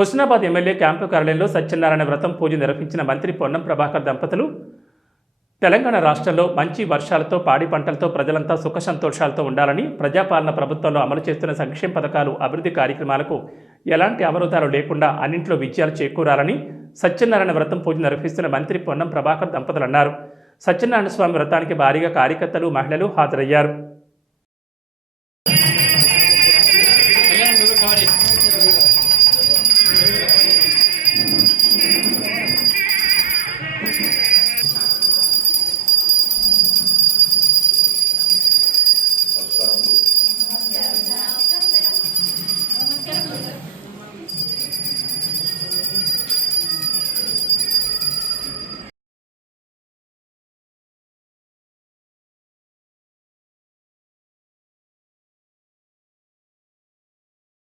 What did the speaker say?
Husnabad MLA camp కార్యాలయంలో సత్యనారాయణ వ్రతం పూజ నిర్వహించిన మంత్రి పొన్నం ప్రభాకర్ దంపతులు తెలంగాణ రాష్ట్రంలో మంచి వర్షాలతో పాడి పంటలతో ప్రజలంతా సుఖ సంతోషాలతో ఉండాలని ప్రజాపాలన ప్రభుత్వంలో అమలు చేస్తున్న సంక్షేమ పథకాలు అభివృద్ధి కార్యక్రమాలకు ఎలాంటి అవరోధాలు లేకుండా అన్నింట్లో విజయాలు చేకూరాలని సత్యనారాయణ వ్రతం పూజ నిర్వహిస్తున్న మంత్రి పొన్నం ప్రభాకర్ దంపతులు అన్నారు. సత్యనారాయణ స్వామి వ్రతానికి భారీగా కార్యకర్తలు మహిళలు హాజరయ్యారు.